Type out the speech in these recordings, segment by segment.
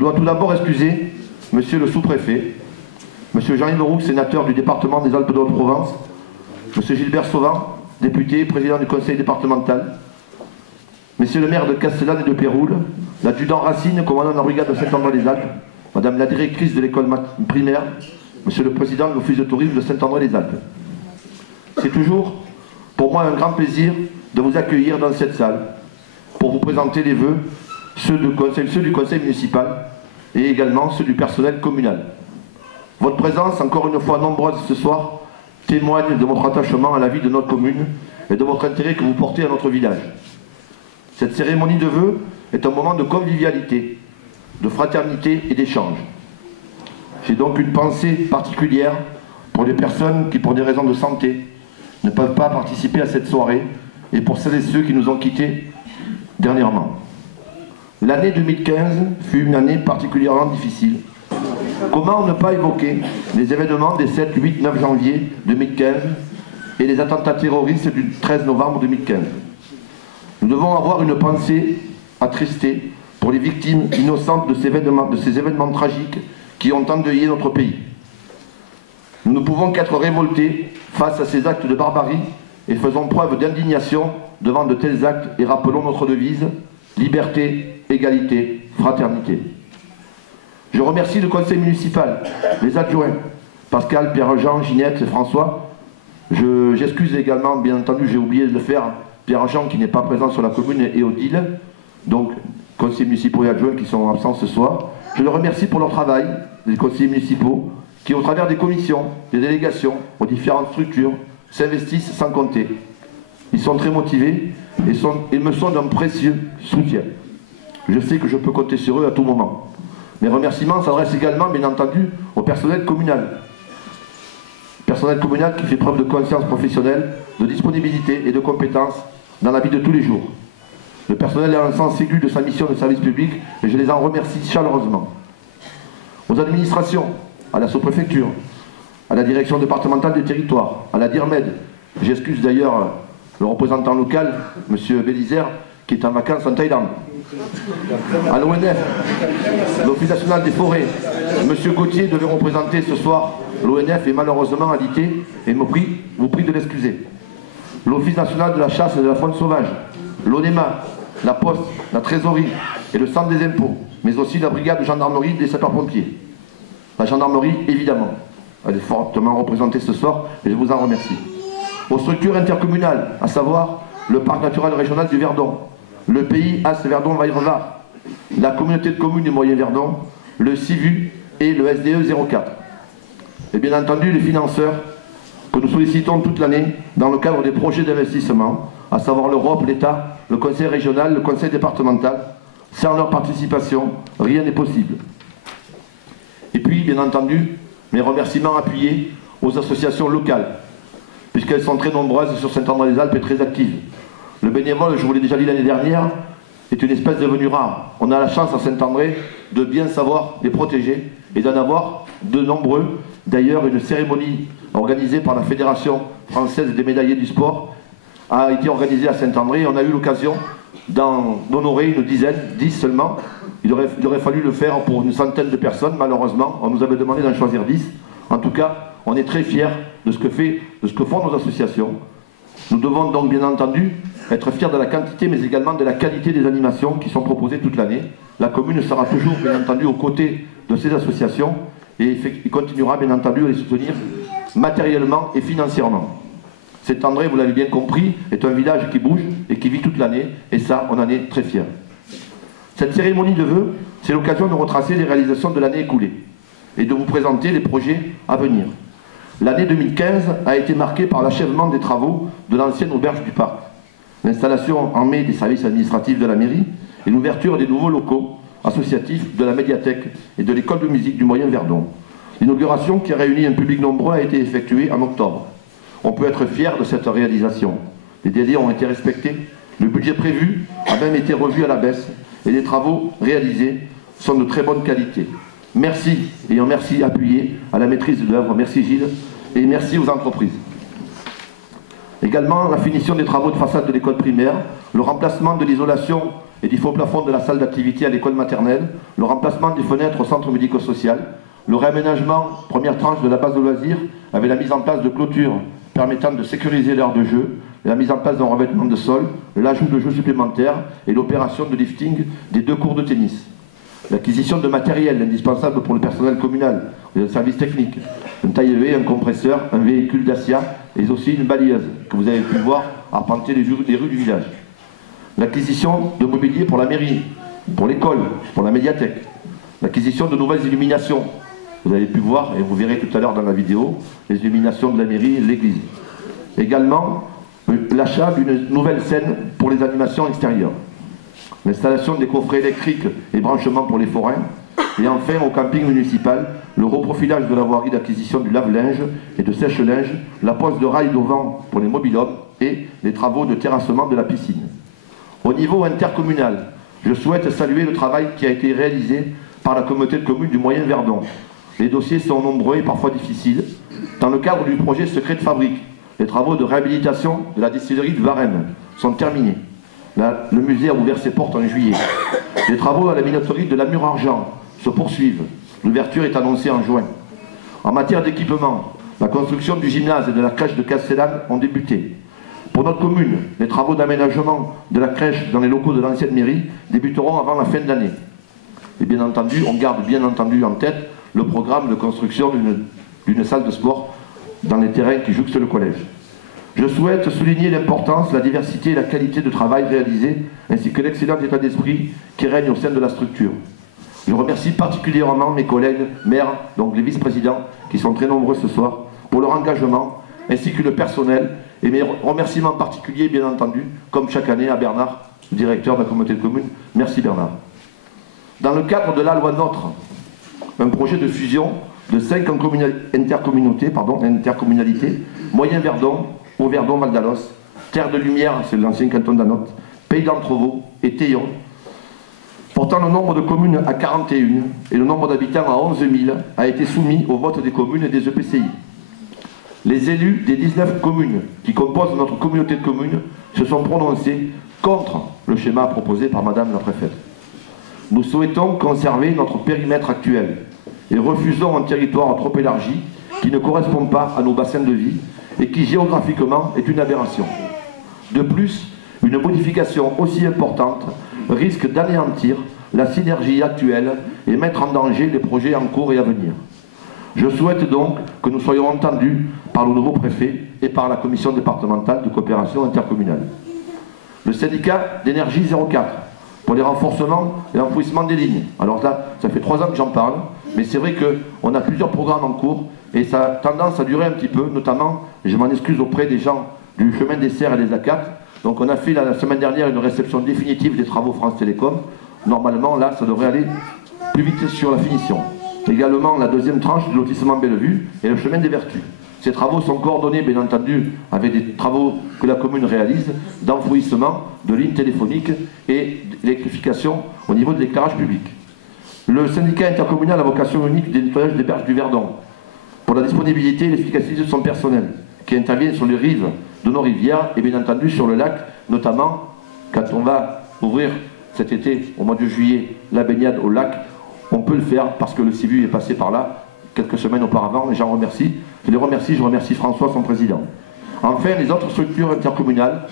dois tout d'abord excuser Monsieur le sous-préfet, Monsieur Jean-Yves Roux, sénateur du département des Alpes de Haute-Provence, Monsieur Gilbert Sauvant, député, président du conseil départemental, Monsieur le maire de Castellane et de Péroul, l'adjudant Racine, commandant de la brigade de Saint-André-les-Alpes, Madame la directrice de l'école primaire, Monsieur le président de l'office de tourisme de Saint-André-les-Alpes. C'est toujours pour moi un grand plaisir de vous accueillir dans cette salle pour vous présenter les vœux, ceux du conseil municipal et également ceux du personnel communal. Votre présence, encore une fois nombreuse ce soir, témoigne de votre attachement à la vie de notre commune et de votre intérêt que vous portez à notre village. Cette cérémonie de vœux est un moment de convivialité, de fraternité et d'échange. J'ai donc une pensée particulière pour les personnes qui, pour des raisons de santé, ne peuvent pas participer à cette soirée et pour celles et ceux qui nous ont quittés dernièrement. L'année 2015 fut une année particulièrement difficile. Comment ne pas évoquer les événements des 7, 8, 9 janvier 2015 et les attentats terroristes du 13 novembre 2015. Nous devons avoir une pensée attristée pour les victimes innocentes de ces événements tragiques qui ont endeuillé notre pays. Nous ne pouvons qu'être révoltés face à ces actes de barbarie et faisons preuve d'indignation devant de tels actes et rappelons notre devise, liberté, égalité, fraternité. Je remercie le conseil municipal, les adjoints, Pascal, Pierre-Jean, Ginette, François. J'excuse également, bien entendu, j'ai oublié de le faire, Pierre-Jean qui n'est pas présent sur la commune et Odile, donc conseillers municipaux et adjoints qui sont absents ce soir. Je les remercie pour leur travail, les conseillers municipaux, qui au travers des commissions, des délégations, aux différentes structures, s'investissent sans compter. Ils sont très motivés et me sont d'un précieux soutien. Je sais que je peux compter sur eux à tout moment. Mes remerciements s'adressent également, bien entendu, au personnel communal. Personnel communal qui fait preuve de conscience professionnelle, de disponibilité et de compétences dans la vie de tous les jours. Le personnel a un sens aigu de sa mission de service public et je les en remercie chaleureusement. Aux administrations, à la sous-préfecture, à la direction départementale des territoires, à la DIRMED, j'excuse d'ailleurs le représentant local, M. Bélisère, qui est en vacances en Thaïlande, à l'ONF, l'Office national des forêts. M. Gauthier devait représenter ce soir l'ONF et malheureusement alité et vous prie de l'excuser. L'Office national de la chasse et de la faune sauvage, l'ONEMA, la Poste, la Trésorerie et le Centre des impôts, mais aussi la brigade de gendarmerie des sapeurs-pompiers. La gendarmerie, évidemment, elle est fortement représentée ce soir et je vous en remercie. Aux structures intercommunales, à savoir le parc naturel régional du Verdon, le pays As Verdon Vaireva, la communauté de communes du Moyen Verdon, le CIVU et le SDE 04. Et bien entendu les financeurs que nous sollicitons toute l'année dans le cadre des projets d'investissement, à savoir l'Europe, l'État, le conseil régional, le conseil départemental. Sans leur participation, rien n'est possible. Et puis, bien entendu, mes remerciements appuyés aux associations locales, puisqu'elles sont très nombreuses sur Saint-André-les-Alpes et très actives. Le bénévole, je vous l'ai déjà dit l'année dernière, est une espèce de venue rare. On a la chance à Saint-André de bien savoir les protéger et d'en avoir de nombreux. D'ailleurs, une cérémonie organisée par la Fédération française des médaillés du sport a été organisée à Saint-André. On a eu l'occasion d'en honorer une dizaine, 10 seulement. Il aurait fallu le faire pour une centaine de personnes, malheureusement. On nous avait demandé d'en choisir 10. En tout cas, on est très fiers de ce que font nos associations. Nous devons donc, bien entendu, être fiers de la quantité, mais également de la qualité des animations qui sont proposées toute l'année. La commune sera toujours, bien entendu, aux côtés de ces associations et continuera, bien entendu, à les soutenir matériellement et financièrement. Saint-André, vous l'avez bien compris, est un village qui bouge et qui vit toute l'année, et ça, on en est très fiers. Cette cérémonie de vœux, c'est l'occasion de retracer les réalisations de l'année écoulée et de vous présenter les projets à venir. L'année 2015 a été marquée par l'achèvement des travaux de l'ancienne auberge du parc, l'installation en mai des services administratifs de la mairie et l'ouverture des nouveaux locaux associatifs de la médiathèque et de l'école de musique du Moyen Verdon. L'inauguration qui a réuni un public nombreux a été effectuée en octobre. On peut être fier de cette réalisation. Les délais ont été respectés, le budget prévu a même été revu à la baisse et les travaux réalisés sont de très bonne qualité. Merci, et un merci appuyé à la maîtrise de l'œuvre, merci Gilles, et merci aux entreprises. Également, la finition des travaux de façade de l'école primaire, le remplacement de l'isolation et du faux plafond de la salle d'activité à l'école maternelle, le remplacement des fenêtres au centre médico-social, le réaménagement, première tranche de la base de loisirs, avec la mise en place de clôtures permettant de sécuriser l'heure de jeu, la mise en place d'un revêtement de sol, l'ajout de jeux supplémentaires et l'opération de lifting des 2 cours de tennis. L'acquisition de matériel indispensable pour le personnel communal, les services techniques, un taille-haie, un compresseur, un véhicule Dacia et aussi une balayeuse que vous avez pu voir arpenter les rues du village. L'acquisition de mobilier pour la mairie, pour l'école, pour la médiathèque. L'acquisition de nouvelles illuminations. Vous avez pu voir, et vous verrez tout à l'heure dans la vidéo, les illuminations de la mairie et de l'église. Également, l'achat d'une nouvelle scène pour les animations extérieures. L'installation des coffrets électriques et branchements pour les forains. Et enfin, au camping municipal, le reprofilage de la voirie d'acquisition du lave-linge et de sèche-linge, la pose de rails d'auvent pour les mobil-hommes et les travaux de terrassement de la piscine. Au niveau intercommunal, je souhaite saluer le travail qui a été réalisé par la communauté de communes du Moyen Verdon. Les dossiers sont nombreux et parfois difficiles. Dans le cadre du projet Secret de Fabrique, les travaux de réhabilitation de la distillerie de Varennes sont terminés. Le musée a ouvert ses portes en juillet. Les travaux à la minoterie de Lamure-Argent se poursuivent. L'ouverture est annoncée en juin. En matière d'équipement, la construction du gymnase et de la crèche de Castellane ont débuté. Pour notre commune, les travaux d'aménagement de la crèche dans les locaux de l'ancienne mairie débuteront avant la fin de l'année. Et bien entendu, on garde bien entendu en tête le programme de construction d'une salle de sport dans les terrains qui jouxtent le collège. Je souhaite souligner l'importance, la diversité et la qualité de travail réalisé, ainsi que l'excellent état d'esprit qui règne au sein de la structure. Je remercie particulièrement mes collègues maires, donc les vice-présidents, qui sont très nombreux ce soir, pour leur engagement, ainsi que le personnel, et mes remerciements particuliers, bien entendu, comme chaque année, à Bernard, le directeur de la communauté de communes. Merci Bernard. Dans le cadre de la loi NOTRe, un projet de fusion de 5 intercommunalités, Moyen-Verdon, Haut-Verdon, Val-d'Alos, Terre de Lumière, c'est l'ancien canton d'Anotte, Pays d'Entrevaux et Théon, portant le nombre de communes à 41 et le nombre d'habitants à 11 000, a été soumis au vote des communes et des EPCI. Les élus des 19 communes qui composent notre communauté de communes se sont prononcés contre le schéma proposé par Madame la Préfète. Nous souhaitons conserver notre périmètre actuel et refusons un territoire trop élargi qui ne correspond pas à nos bassins de vie et qui géographiquement est une aberration. De plus, une modification aussi importante risque d'anéantir la synergie actuelle et mettre en danger les projets en cours et à venir. Je souhaite donc que nous soyons entendus par le nouveau préfet et par la commission départementale de coopération intercommunale. Le syndicat d'énergie 04 pour les renforcements et l'enfouissement des lignes. Alors là, ça fait 3 ans que j'en parle, mais c'est vrai qu'on a plusieurs programmes en cours et ça a tendance à durer un petit peu, notamment, et je m'en excuse auprès des gens du chemin des Serres et des A4. Donc on a fait la semaine dernière une réception définitive des travaux France Télécom. Normalement, là, ça devrait aller plus vite sur la finition. Également, la deuxième tranche du lotissement Bellevue et le chemin des Vertus. Ces travaux sont coordonnés, bien entendu, avec des travaux que la commune réalise d'enfouissement, de lignes téléphoniques et d'électrification au niveau de l'éclairage public. Le syndicat intercommunal a vocation unique des nettoyages des berges du Verdon pour la disponibilité et l'efficacité de son personnel qui intervient sur les rives de nos rivières et bien entendu sur le lac, notamment quand on va ouvrir cet été, au mois de juillet, la baignade au lac. On peut le faire parce que le CIVU est passé par là quelques semaines auparavant et j'en remercie. Je les remercie, je remercie François, son président. Enfin, les autres structures intercommunales,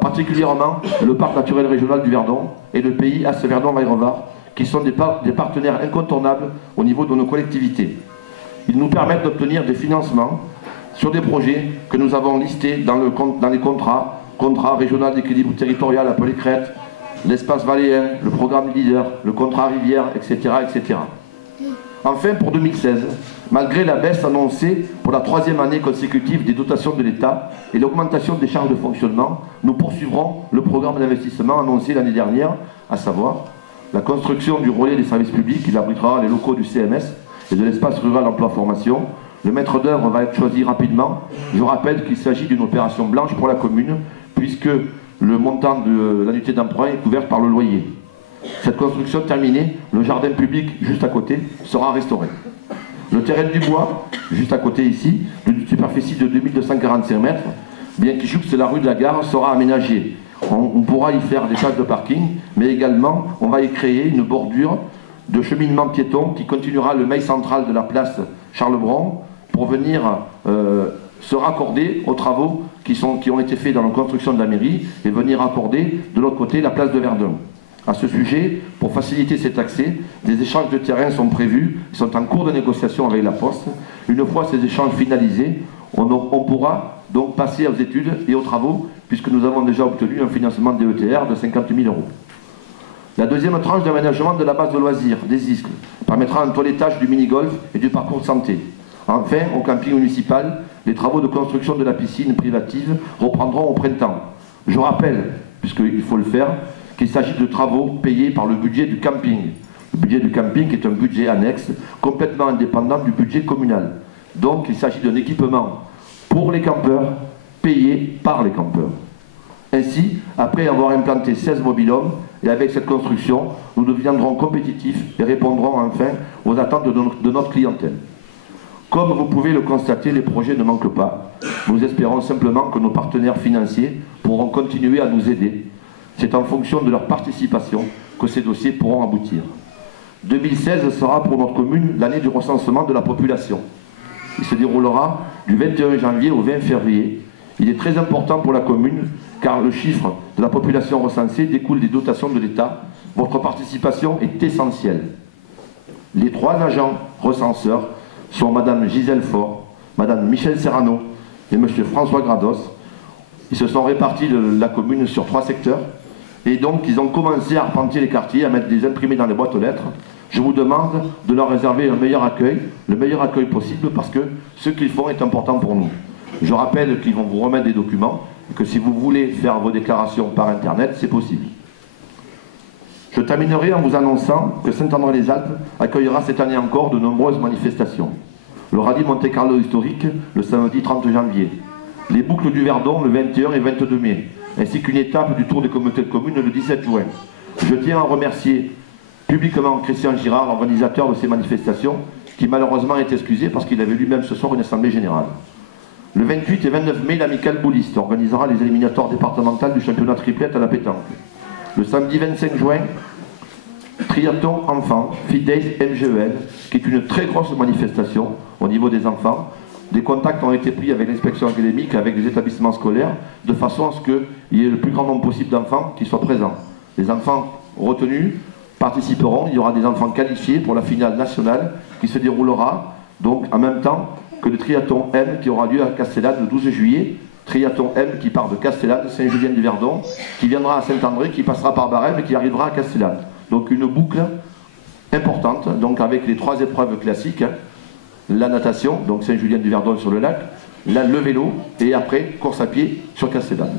particulièrement le parc naturel régional du Verdon et le pays Verdon-Vayrevard, qui sont des partenaires incontournables au niveau de nos collectivités. Ils nous permettent d'obtenir des financements sur des projets que nous avons listés dans les contrat régional d'équilibre territorial appelé CRET, l'espace valléen, le programme LEADER, le contrat rivière, etc., etc. Enfin, pour 2016, malgré la baisse annoncée pour la 3e année consécutive des dotations de l'État et l'augmentation des charges de fonctionnement, nous poursuivrons le programme d'investissement annoncé l'année dernière, à savoir la construction du relais des services publics qui abritera les locaux du CMS et de l'espace rural emploi-formation. Le maître d'œuvre va être choisi rapidement. Je rappelle qu'il s'agit d'une opération blanche pour la commune, puisque le montant de l'annuité d'emprunt est couvert par le loyer. Cette construction terminée, le jardin public juste à côté sera restauré. Le terrain du bois, juste à côté ici, d'une superficie de 2245 mètres, bien qu'il jouxte la rue de la Gare, sera aménagé On pourra y faire des places de parking, mais également on va y créer une bordure de cheminement piéton qui continuera le mail central de la place Charles-Bron pour venir se raccorder aux travaux qui ont été faits dans la construction de la mairie et venir accorder de l'autre côté la place de Verdun. À ce sujet, pour faciliter cet accès, des échanges de terrain sont prévus, ils sont en cours de négociation avec la Poste. Une fois ces échanges finalisés, on pourra donc passer aux études et aux travaux, puisque nous avons déjà obtenu un financement DETR de 50 000 €. La deuxième tranche d'aménagement de la base de loisirs, des Iscles, permettra un toilettage du mini-golf et du parcours de santé. Enfin, au camping municipal, les travaux de construction de la piscine privative reprendront au printemps. Je rappelle, puisqu'il faut le faire, qu'il s'agit de travaux payés par le budget du camping. Le budget du camping est un budget annexe, complètement indépendant du budget communal. Donc il s'agit d'un équipement pour les campeurs, payé par les campeurs. Ainsi, après avoir implanté 16 mobil-homes, et avec cette construction, nous deviendrons compétitifs et répondrons enfin aux attentes de notre clientèle. Comme vous pouvez le constater, les projets ne manquent pas. Nous espérons simplement que nos partenaires financiers pourront continuer à nous aider. C'est en fonction de leur participation que ces dossiers pourront aboutir. 2016 sera pour notre commune l'année du recensement de la population. Il se déroulera du 21 janvier au 20 février. Il est très important pour la commune car le chiffre de la population recensée découle des dotations de l'État. Votre participation est essentielle. Les 3 agents recenseurs sont Madame Gisèle Faure, Madame Michel Serrano et Monsieur François Grados. Ils se sont répartis de la commune sur 3 secteurs et donc ils ont commencé à arpenter les quartiers, à mettre des imprimés dans les boîtes aux lettres. Je vous demande de leur réserver un meilleur accueil, le meilleur accueil possible parce que ce qu'ils font est important pour nous. Je rappelle qu'ils vont vous remettre des documents et que si vous voulez faire vos déclarations par internet, c'est possible. Je terminerai en vous annonçant que Saint-André-les-Alpes accueillera cette année encore de nombreuses manifestations. Le rallye Monte-Carlo historique le samedi 30 janvier, les boucles du Verdon le 21 et 22 mai, ainsi qu'une étape du Tour des communautés de communes le 17 juin. Je tiens à remercier publiquement Christian Girard, organisateur de ces manifestations, qui malheureusement est excusé parce qu'il avait lui-même ce soir une assemblée générale. Le 28 et 29 mai, l'amicale bouliste organisera les éliminatoires départementales du championnat triplette à la pétanque. Le samedi 25 juin, Triathlon Enfants, Fit Days MGEL, qui est une très grosse manifestation au niveau des enfants. Des contacts ont été pris avec l'inspection académique, avec les établissements scolaires, de façon à ce qu'il y ait le plus grand nombre possible d'enfants qui soient présents. Les enfants retenus participeront, il y aura des enfants qualifiés pour la finale nationale qui se déroulera donc en même temps que le triathlon M qui aura lieu à Castellane le 12 juillet. Triathlon M qui part de Castellane, Saint-Julien-du-Verdon, qui viendra à Saint-André, qui passera par Barème et qui arrivera à Castellane. Donc une boucle importante, donc avec les 3 épreuves classiques, la natation, donc Saint-Julien-du-Verdon sur le lac, le vélo et après course à pied sur Castellane.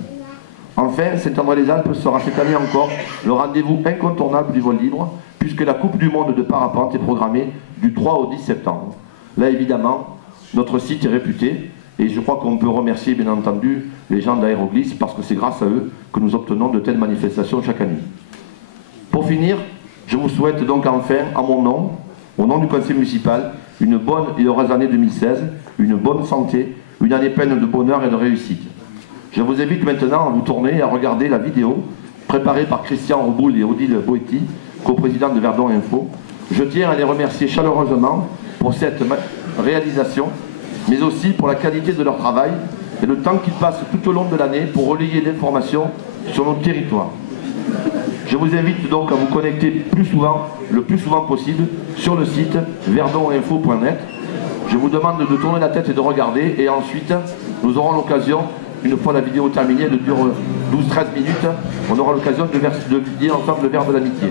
Enfin, Saint-André-les-Alpes sera cette année encore le rendez-vous incontournable du vol libre, puisque la Coupe du Monde de parapente est programmée du 3 au 10 septembre. Là, évidemment, notre site est réputé, et je crois qu'on peut remercier, bien entendu, les gens d'Aéroglisse, parce que c'est grâce à eux que nous obtenons de telles manifestations chaque année. Pour finir, je vous souhaite donc enfin, à mon nom, au nom du conseil municipal, une bonne et heureuse année 2016, une bonne santé, une année pleine de bonheur et de réussite. Je vous invite maintenant à vous tourner et à regarder la vidéo préparée par Christian Rouboul et Odile Boetti, co-président de Verdon Info. Je tiens à les remercier chaleureusement pour cette réalisation, mais aussi pour la qualité de leur travail et le temps qu'ils passent tout au long de l'année pour relayer l'information sur notre territoire. Je vous invite donc à vous connecter le plus souvent possible sur le site verdoninfo.net. Je vous demande de tourner la tête et de regarder, et ensuite nous aurons l'occasion, une fois la vidéo terminée, elle dure 12-13 minutes, on aura l'occasion de lier ensemble le verre de l'amitié.